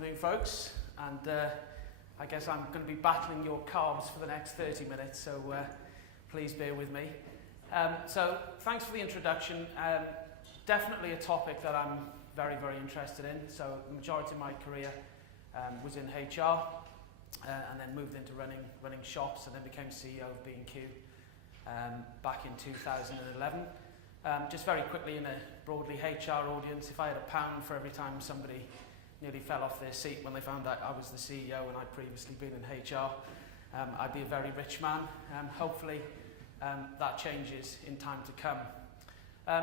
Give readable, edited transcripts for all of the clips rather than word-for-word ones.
Afternoon, folks, and I guess I'm going to be battling your carbs for the next 30 minutes, so please bear with me. So thanks for the introduction. Definitely a topic that I'm very, very interested in. So the majority of my career was in HR, and then moved into running shops, and then became CEO of B&Q back in 2011. Just very quickly, in a broadly HR audience, if I had £1 for every time somebody nearly fell off their seat when they found out I was the CEO and I'd previously been in HR, I'd be a very rich man. Hopefully that changes in time to come.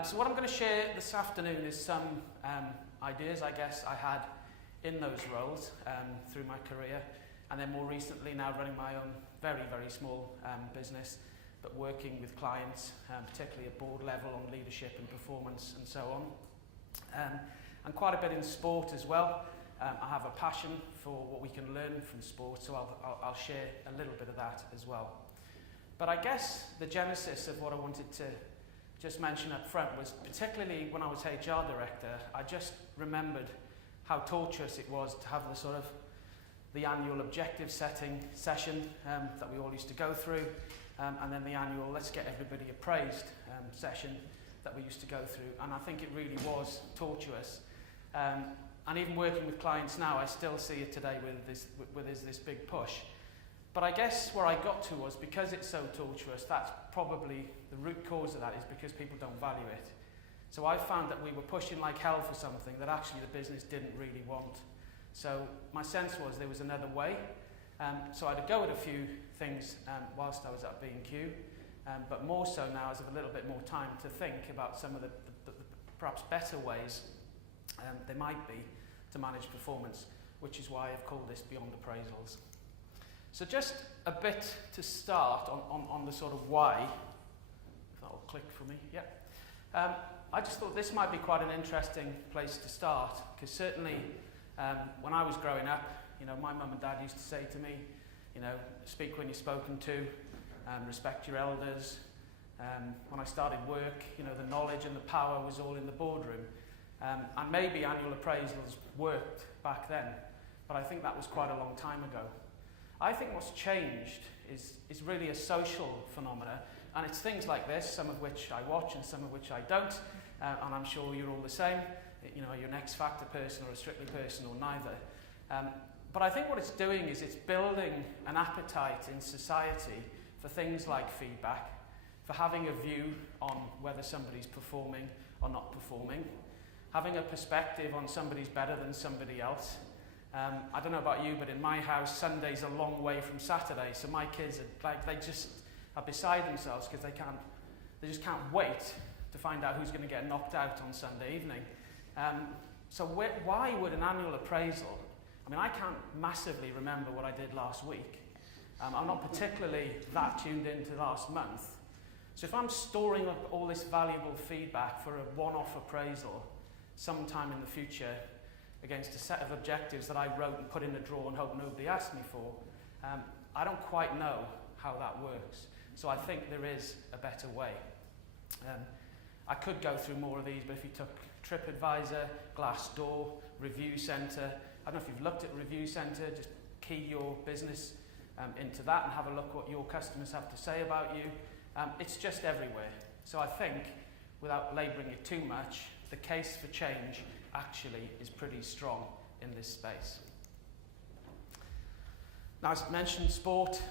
So what I'm going to share this afternoon is some ideas, I guess, I had in those roles through my career, and then more recently now running my own very, very small business, but working with clients, particularly at board level on leadership and performance and so on. And quite a bit in sport as well. I have a passion for what we can learn from sport, so I'll share a little bit of that as well. But I guess the genesis of what I wanted to just mention up front was, particularly when I was HR director, I just remembered how torturous it was to have the annual objective setting session that we all used to go through, and then the annual let's get everybody appraised session that we used to go through. And I think it really was tortuous. And even working with clients now, I still see it today with this big push. But I guess where I got to was, because it's so tortuous, that's probably the root cause of that, is because people don't value it. So I found that we were pushing like hell for something that actually the business didn't really want. So my sense was there was another way. So I had to go at a few things whilst I was at B&Q, but more so now as I have a little bit more time to think about some of the perhaps better ways there might be to manage performance, which is why I've called this Beyond Appraisals. So just a bit to start on the sort of why, if that'll click for me, yeah. I just thought this might be quite an interesting place to start, because certainly when I was growing up, my mum and dad used to say to me, speak when you're spoken to, respect your elders. When I started work, the knowledge and the power was all in the boardroom. And maybe annual appraisals worked back then, but I think that was quite a long time ago. I think what's changed is really a social phenomena, and it's things like this, some of which I watch and some of which I don't, and I'm sure you're all the same. You're an X Factor person or a Strictly person or neither. But I think what it's doing is it's building an appetite in society for things like feedback, for having a view on whether somebody's performing or not performing, having a perspective on somebody's better than somebody else. I don't know about you, but in my house, Sunday's a long way from Saturday, so my kids they just are beside themselves because they just can't wait to find out who's going to get knocked out on Sunday evening. So why would an annual appraisal? I can't massively remember what I did last week. I'm not particularly that tuned into last month. So if I'm storing up all this valuable feedback for a one-off appraisal sometime in the future against a set of objectives that I wrote and put in a drawer and hope nobody asked me for, I don't quite know how that works. So I think there is a better way. I could go through more of these, but if you took TripAdvisor, Glassdoor, Review Centre, I don't know if you've looked at Review Centre, just key your business into that and have a look what your customers have to say about you. It's just everywhere. So I think, without labouring it too much, the case for change actually is pretty strong in this space. Now, as mentioned, sport.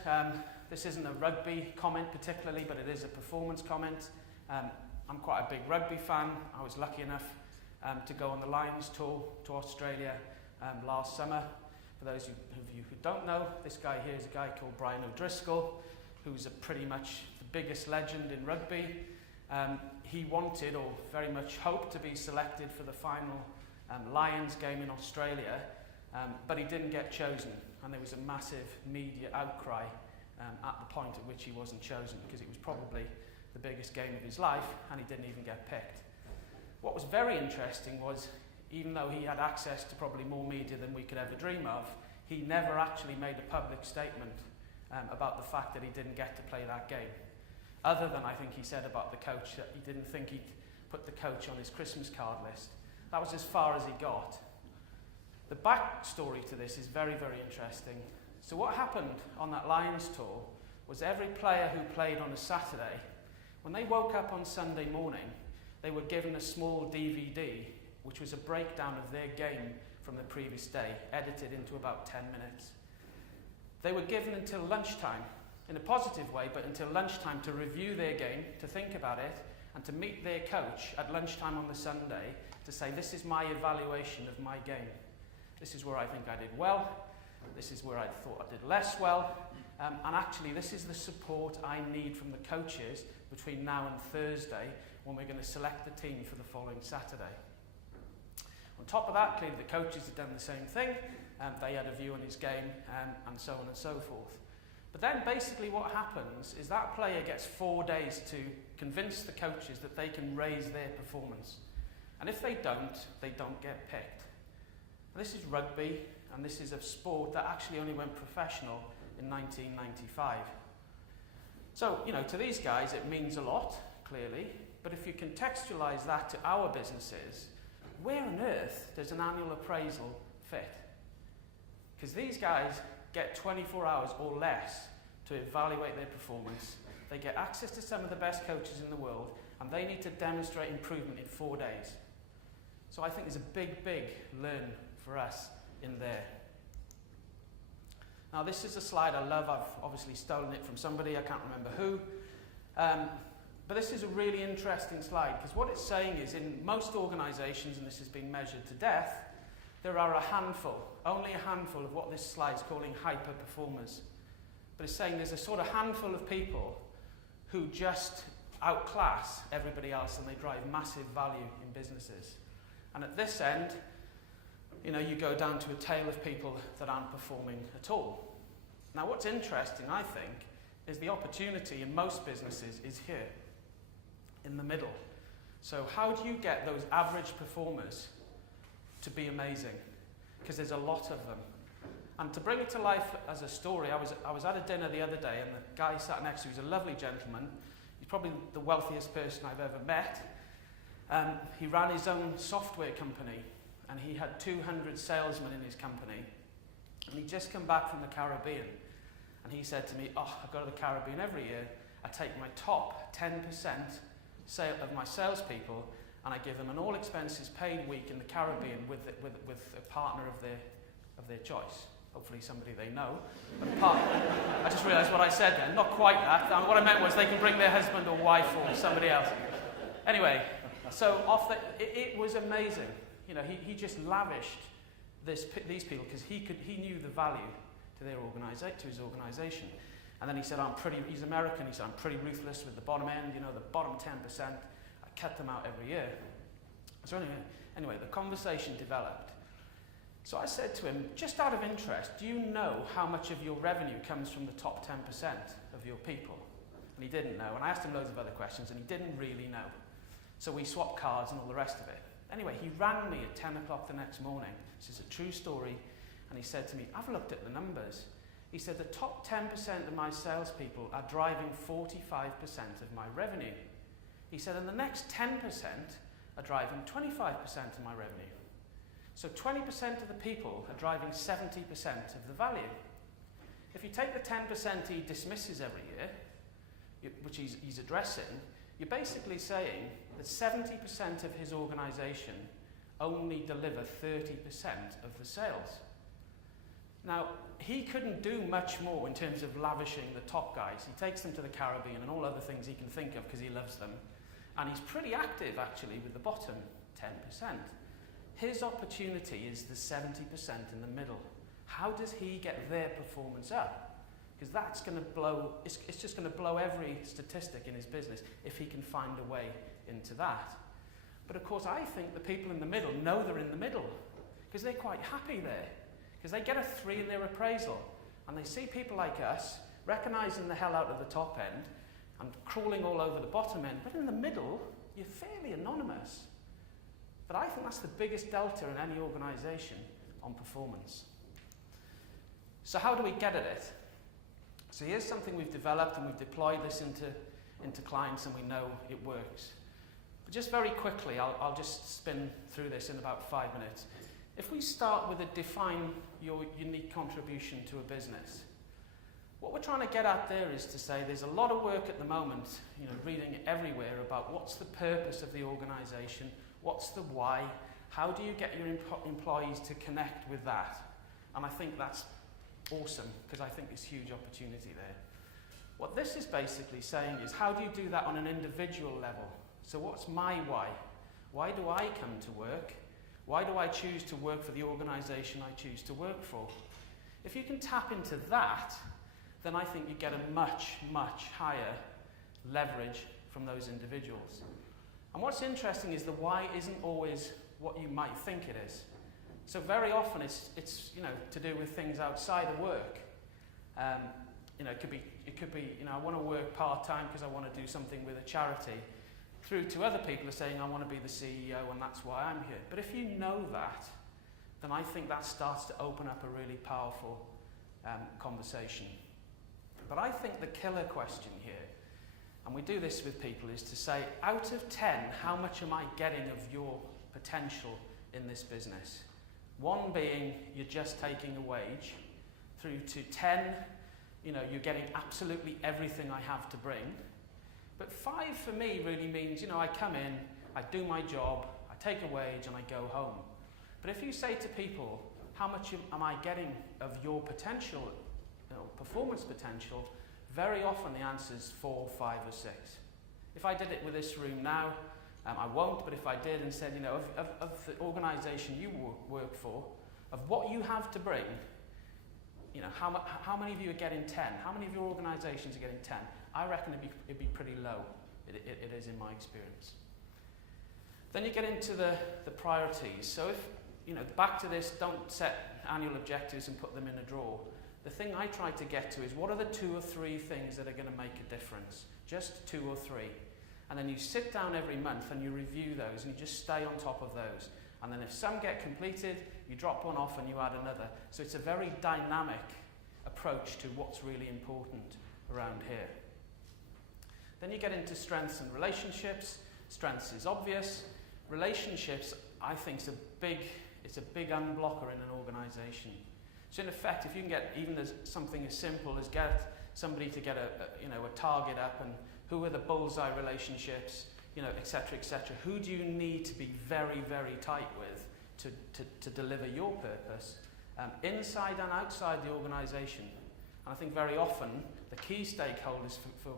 This isn't a rugby comment particularly, but it is a performance comment. I'm quite a big rugby fan. I was lucky enough to go on the Lions tour to Australia last summer. For those of you who don't know, this guy here is a guy called Brian O'Driscoll, who's pretty much the biggest legend in rugby. He wanted, or very much hoped, to be selected for the final Lions game in Australia, but he didn't get chosen, and there was a massive media outcry at the point at which he wasn't chosen, because it was probably the biggest game of his life, and he didn't even get picked. What was very interesting was, even though he had access to probably more media than we could ever dream of, he never actually made a public statement about the fact that he didn't get to play that game. Other than, I think he said about the coach, that he didn't think he'd put the coach on his Christmas card list. That was as far as he got. The backstory to this is very, very interesting. So what happened on that Lions tour was every player who played on a Saturday, when they woke up on Sunday morning, they were given a small DVD, which was a breakdown of their game from the previous day, edited into about 10 minutes. They were given until lunchtime, in a positive way, but until lunchtime to review their game, to think about it, and to meet their coach at lunchtime on the Sunday to say, this is my evaluation of my game. This is where I think I did well. This is where I thought I did less well. And actually, this is the support I need from the coaches between now and Thursday when we're going to select the team for the following Saturday. On top of that, clearly the coaches had done the same thing. They had a view on his game and so on and so forth. But then basically what happens is that player gets 4 days to convince the coaches that they can raise their performance. And if they don't get picked. And this is rugby, and this is a sport that actually only went professional in 1995. So, to these guys it means a lot, clearly, but if you contextualise that to our businesses, where on earth does an annual appraisal fit? Because these guys get 24 hours or less to evaluate their performance. They get access to some of the best coaches in the world, and they need to demonstrate improvement in 4 days. So I think there's a big, big learn for us in there. Now this is a slide I love. I've obviously stolen it from somebody, I can't remember who. But this is a really interesting slide, because what it's saying is in most organisations, and this has been measured to death, there are a handful, only a handful of what this slide's calling hyper performers. But it's saying there's a sort of handful of people who just outclass everybody else, and they drive massive value in businesses. And at this end, you go down to a tail of people that aren't performing at all. Now what's interesting, I think, is the opportunity in most businesses is here, in the middle. So how do you get those average performers to be amazing? Because there's a lot of them. And to bring it to life as a story, I was at a dinner the other day, and the guy sat next to me was a lovely gentleman. He's probably the wealthiest person I've ever met. He ran his own software company, and he had 200 salesmen in his company. And he'd just come back from the Caribbean. And he said to me, I go to the Caribbean every year. I take my top 10% of my salespeople, and I give them an all expenses paid week in the Caribbean with a partner of their choice. Hopefully somebody they know. I just realised what I said then. Not quite that. What I meant was they can bring their husband or wife or somebody else. Anyway, so it was amazing. He just lavished these people because he knew the value to his organisation. And then he said, he's American, he said, I'm pretty ruthless with the bottom end, the bottom 10%. I cut them out every year. So anyway, the conversation developed. So I said to him, just out of interest, do you know how much of your revenue comes from the top 10% of your people? And he didn't know. And I asked him loads of other questions, and he didn't really know. So we swapped cards and all the rest of it. Anyway, he rang me at 10 o'clock the next morning. This is a true story. And he said to me, I've looked at the numbers. He said, the top 10% of my salespeople are driving 45% of my revenue. He said, and the next 10% are driving 25% of my revenue. So 20% of the people are driving 70% of the value. If you take the 10% he dismisses every year, which he's addressing, you're basically saying that 70% of his organisation only deliver 30% of the sales. Now, he couldn't do much more in terms of lavishing the top guys. He takes them to the Caribbean and all other things he can think of because he loves them. And he's pretty active, actually, with the bottom 10%. His opportunity is the 70% in the middle. How does he get their performance up? Because that's going to blow, it's just going to blow every statistic in his business if he can find a way into that. But of course, I think the people in the middle know they're in the middle because they're quite happy there. Because they get a 3 in their appraisal, and they see people like us recognising the hell out of the top end and crawling all over the bottom end. But in the middle, you're fairly anonymous. But I think that's the biggest delta in any organisation on performance. So how do we get at it? So here's something we've developed, and we've deployed this into clients, and we know it works. But just very quickly, I'll just spin through this in about 5 minutes. If we start with a define your unique contribution to a business, what we're trying to get at there is to say there's a lot of work at the moment, reading everywhere about what's the purpose of the organisation, what's the why, how do you get your employees to connect with that? And I think that's awesome, because I think there's huge opportunity there. What this is basically saying is, how do you do that on an individual level? So what's my why? Why do I come to work? Why do I choose to work for the organisation I choose to work for? If you can tap into that, then I think you get a much, much higher leverage from those individuals. And what's interesting is the why isn't always what you might think it is. So very often it's to do with things outside of work. It could be I want to work part-time because I want to do something with a charity, through to other people who are saying I want to be the CEO and that's why I'm here. But if you know that, then I think that starts to open up a really powerful conversation. But I think the killer question here, and we do this with people, is to say, out of 10, how much am I getting of your potential in this business? 1 being you're just taking a wage, through to 10, you're getting absolutely everything I have to bring. But 5 for me really means, I come in, I do my job, I take a wage and I go home. But if you say to people, how much am I getting of your potential, performance potential, very often the answer is 4, 5 or 6. If I did it with this room now, I won't, but if I did and said, of the organisation you work for, of what you have to bring, how many of you are getting 10? How many of your organisations are getting 10? I reckon it'd be pretty low. It is in my experience. Then you get into the priorities. So if, back to this, don't set annual objectives and put them in a drawer. The thing I try to get to is, what are the 2 or 3 things that are going to make a difference? Just 2 or 3. And then you sit down every month and you review those and you just stay on top of those. And then if some get completed, you drop one off and you add another. So it's a very dynamic approach to what's really important around here. Then you get into strengths and relationships. Strengths is obvious. Relationships, I think, is a big unblocker in an organisation. So in effect, if you can get even something as simple as get somebody to get a target up, and who are the bullseye relationships, etc., etc. Who do you need to be very, very tight with to deliver your purpose, inside and outside the organisation? And I think very often the key stakeholders for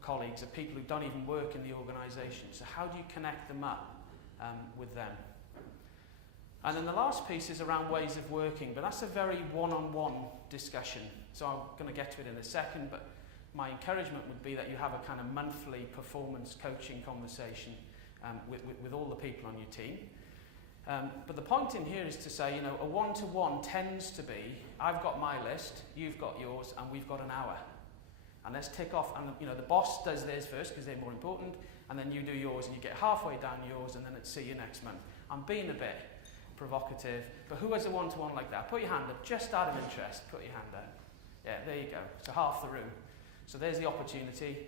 colleagues are people who don't even work in the organisation. So how do you connect them up with them? And then the last piece is around ways of working, but that's a very one-on-one discussion. So I'm going to get to it in a second, but my encouragement would be that you have a kind of monthly performance coaching conversation with all the people on your team. But the point in here is to say, a one-to-one tends to be, I've got my list, you've got yours, and we've got an hour. And let's tick off, and the boss does theirs first because they're more important, and then you do yours, and you get halfway down yours, and then it's see you next month. I'm being a bit provocative, but who has a one-to-one like that? Put your hand up, just out of interest, put your hand up. Yeah, there you go, so half the room. So there's the opportunity.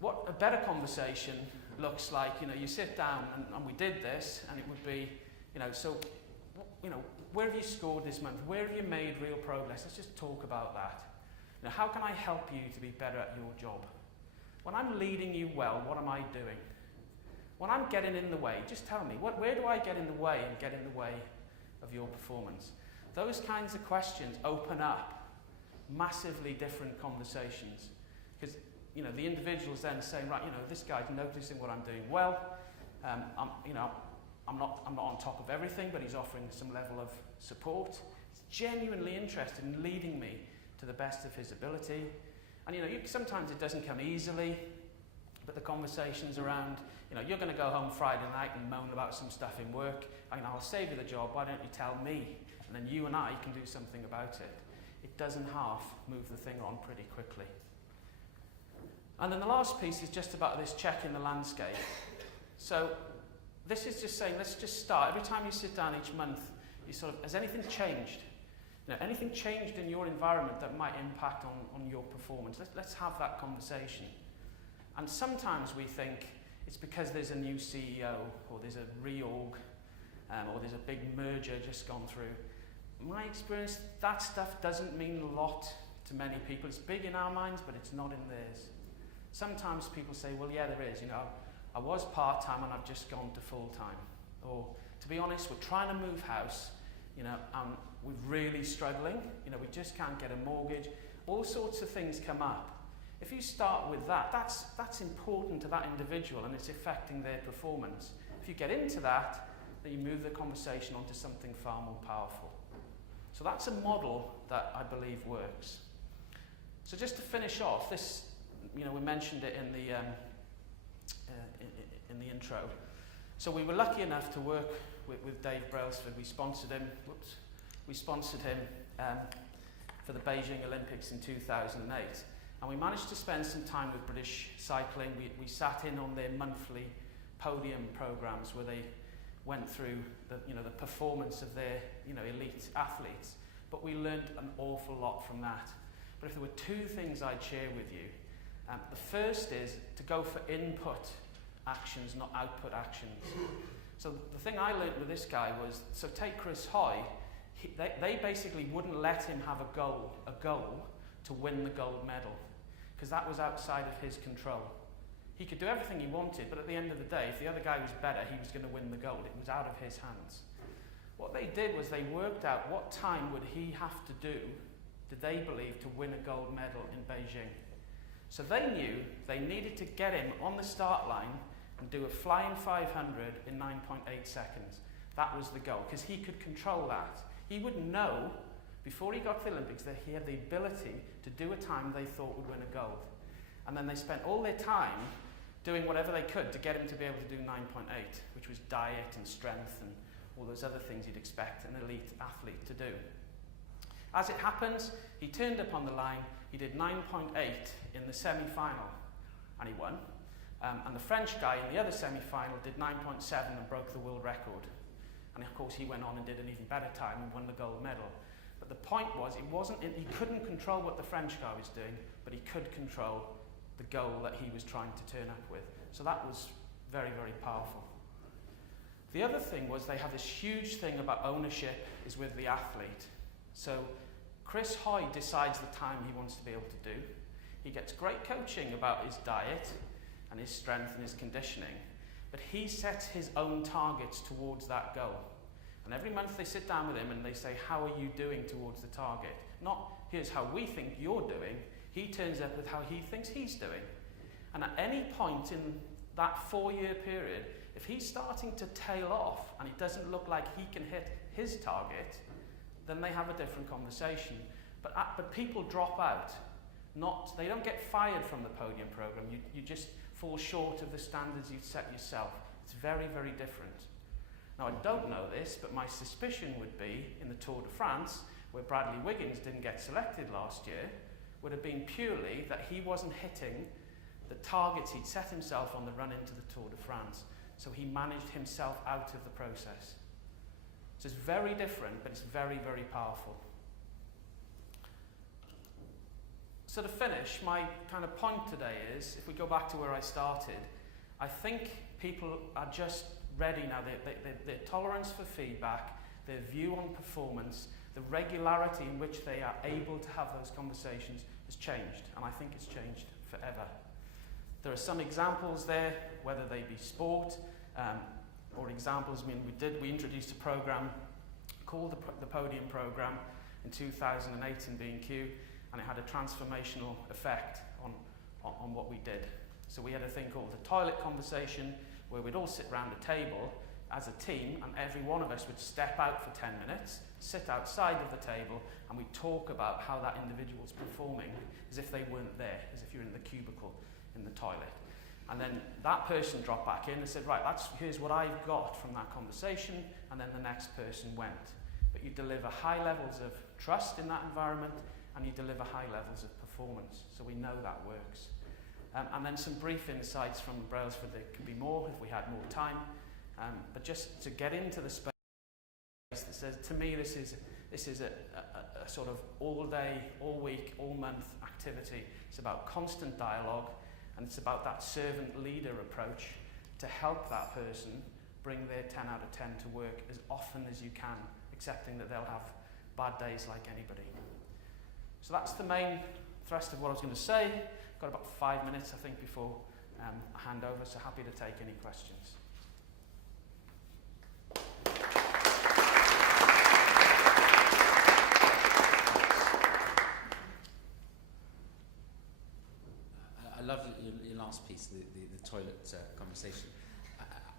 What a better conversation looks like, you sit down, and we did this, and it would be, where have you scored this month? Where have you made real progress? Let's just talk about that. How can I help you to be better at your job? When I'm leading you well, what am I doing? When I'm getting in the way, just tell me, where do I get in the way and get in the way of your performance? Those kinds of questions open up massively different conversations. Because, the individual's then saying, right, this guy's noticing what I'm doing well. I'm not on top of everything, but he's offering some level of support. He's genuinely interested in leading me to the best of his ability. And, sometimes it doesn't come easily, but the conversations around, you're going to go home Friday night and moan about some stuff in work. I'll save you the job, why don't you tell me? And then you and I can do something about it. It doesn't half move the thing on pretty quickly. And then the last piece is just about this check in the landscape. So this is just saying, let's just start. Every time you sit down each month, you has anything changed? Anything changed in your environment that might impact on your performance? Let's have that conversation. And sometimes we think it's because there's a new CEO or there's a reorg or there's a big merger just gone through. My experience, that stuff doesn't mean a lot to many people. It's big in our minds, but it's not in theirs. Sometimes people say, well, yeah, there is. You know, I was part-time and I've just gone to full-time. Or, to be honest, we're trying to move house, you know, and we're really struggling. You know, we just can't get a mortgage. All sorts of things come up. If you start with that, that's important to that individual and it's affecting their performance. If you get into that, then you move the conversation onto something far more powerful. So that's a model that I believe works. So just to finish off, this, you know, we mentioned it in the intro. So we were lucky enough to work with Dave Brailsford. We sponsored him. We sponsored him for the Beijing Olympics in 2008, and we managed to spend some time with British Cycling. We sat in on their monthly podium programs where they went through the performance of their elite athletes. But we learned an awful lot from that. But if there were two things I'd share with you, the first is to go for input actions, not output actions. So the thing I learned with this guy was, so take Chris Hoy, they basically wouldn't let him have a goal to win the gold medal, because that was outside of his control. He could do everything he wanted, but at the end of the day, if the other guy was better, he was going to win the gold. It was out of his hands. What they did was they worked out what time would he have to do, did they believe, to win a gold medal in Beijing. So they knew they needed to get him on the start line and do a flying 500 in 9.8 seconds. That was the goal, because he could control that. He would know, before he got to the Olympics, that he had the ability to do a time they thought would win a gold. And then they spent all their time doing whatever they could to get him to be able to do 9.8, which was diet and strength and all those other things you'd expect an elite athlete to do. As it happens, he turned up on the line, he did 9.8 in the semi-final, and he won. And the French guy in the other semi-final did 9.7 and broke the world record. And of course he went on and did an even better time and won the gold medal. But the point was, he couldn't control what the French guy was doing, but he could control the goal that he was trying to turn up with. So that was very, very powerful. The other thing was they have this huge thing about ownership is with the athlete. So Chris Hoy decides the time he wants to be able to do. He gets great coaching about his diet and his strength and his conditioning, but he sets his own targets towards that goal. And every month they sit down with him and they say, how are you doing towards the target? Not, here's how we think you're doing. He turns up with how he thinks he's doing. And at any point in that 4-year period, if he's starting to tail off and it doesn't look like he can hit his target, then they have a different conversation. But people drop out. They don't get fired from the podium program. You just fall short of the standards you've set yourself. It's very, very different. Now, I don't know this, but my suspicion would be in the Tour de France, where Bradley Wiggins didn't get selected last year, would have been purely that he wasn't hitting the targets he'd set himself on the run into the Tour de France. So he managed himself out of the process. So it's very different, but it's very, very powerful. So to finish, my kind of point today is, if we go back to where I started, I think people are just ready now. Their tolerance for feedback, their view on performance, the regularity in which they are able to have those conversations has changed, and I think it's changed forever. There are some examples there, whether they be sport, or examples. I mean, we introduced a program called the Podium Program in 2008 in B&Q, and it had a transformational effect on what we did. So we had a thing called the toilet conversation, where we'd all sit around a table as a team, and every one of us would step out for 10 minutes, sit outside of the table, and we'd talk about how that individual's performing as if they weren't there, as if you're in the cubicle in the toilet. And then that person dropped back in and said, right, here's what I've got from that conversation, and then the next person went. But you deliver high levels of trust in that environment, and you deliver high levels of performance. So we know that works. And then some brief insights from Brailsford. There could be more if we had more time. But just to get into the space that says, to me, this is a sort of all day, all week, all month activity. It's about constant dialogue, and it's about that servant leader approach to help that person bring their 10 out of 10 to work as often as you can, accepting that they'll have bad days like anybody. So that's the main thrust of what I was going to say. Got about 5 minutes, I think, before I hand over, so happy to take any questions. I love your last piece, the toilet conversation.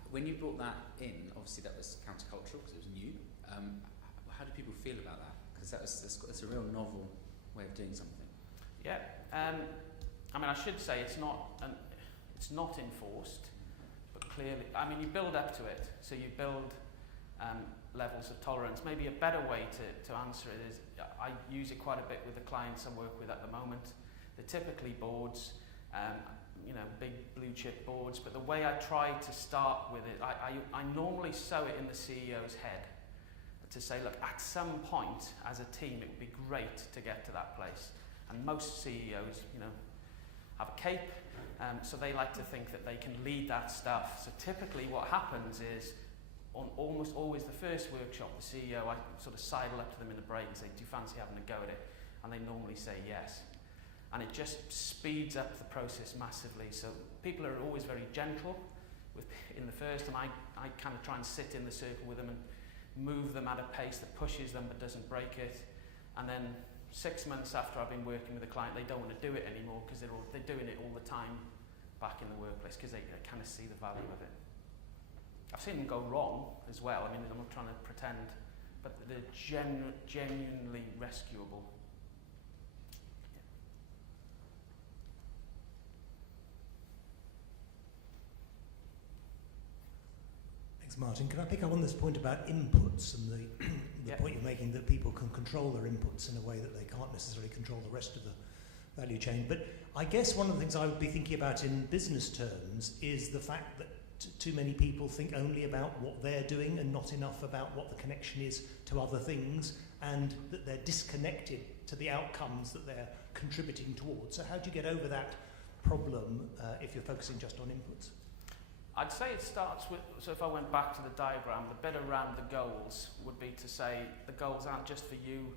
When you brought that in, obviously that was countercultural because it was new. How do people feel about that? Because it's a real novel way of doing something. Yeah, I mean, I should say it's not enforced, but clearly, I mean, you build up to it. So you build levels of tolerance. Maybe a better way to answer it is, I use it quite a bit with the clients I work with at the moment. They're typically boards, big blue chip boards, but the way I try to start with it, I normally sow it in the CEO's head to say, look, at some point as a team, it would be great to get to that place. And most CEOs, have a cape, so they like to think that they can lead that stuff. So typically what happens is, on almost always the first workshop, the CEO, I sort of sidle up to them in the break and say, do you fancy having a go at it? And they normally say yes. And it just speeds up the process massively. So people are always very gentle in the first, and I kind of try and sit in the circle with them and move them at a pace that pushes them but doesn't break it. And then 6 months after I've been working with a client, they don't want to do it anymore because they're doing it all the time back in the workplace because they kind of see the value of it. I've seen them go wrong as well. I mean, I'm not trying to pretend, but they're genuinely rescuable. Thanks, Martyn. Can I pick up on this point about inputs and the point you're making that people can control their inputs in a way that they can't necessarily control the rest of the value chain? But I guess one of the things I would be thinking about in business terms is the fact that too many people think only about what they're doing and not enough about what the connection is to other things, and that they're disconnected to the outcomes that they're contributing towards. So how do you get over that problem if you're focusing just on inputs? I'd say it starts with, so if I went back to the diagram, the bit around the goals would be to say the goals aren't just for you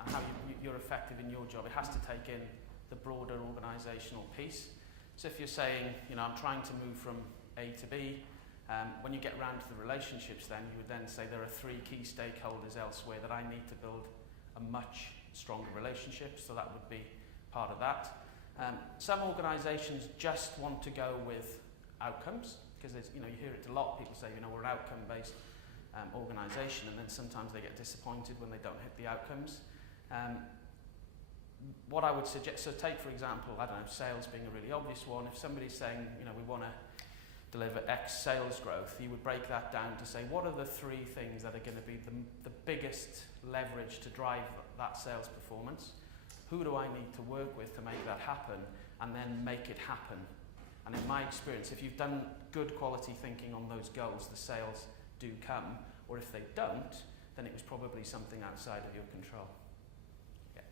and how you're effective in your job. It has to take in the broader organisational piece. So if you're saying, I'm trying to move from A to B, when you get around to the relationships then, you would then say there are 3 key stakeholders elsewhere that I need to build a much stronger relationship, so that would be part of that. Some organisations just want to go with outcomes, because you hear it a lot, people say, we're an outcome-based organisation, and then sometimes they get disappointed when they don't hit the outcomes. What I would suggest, so take for example, sales being a really obvious one. If somebody's saying, we want to deliver X sales growth, you would break that down to say, what are the 3 things that are going to be the biggest leverage to drive that sales performance? Who do I need to work with to make that happen? And then make it happen. And in my experience, if you've done good quality thinking on those goals, the sales do come. Or if they don't, then it was probably something outside of your control. Yeah.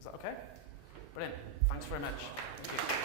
Is that okay? Brilliant. Thanks very much. Thank you.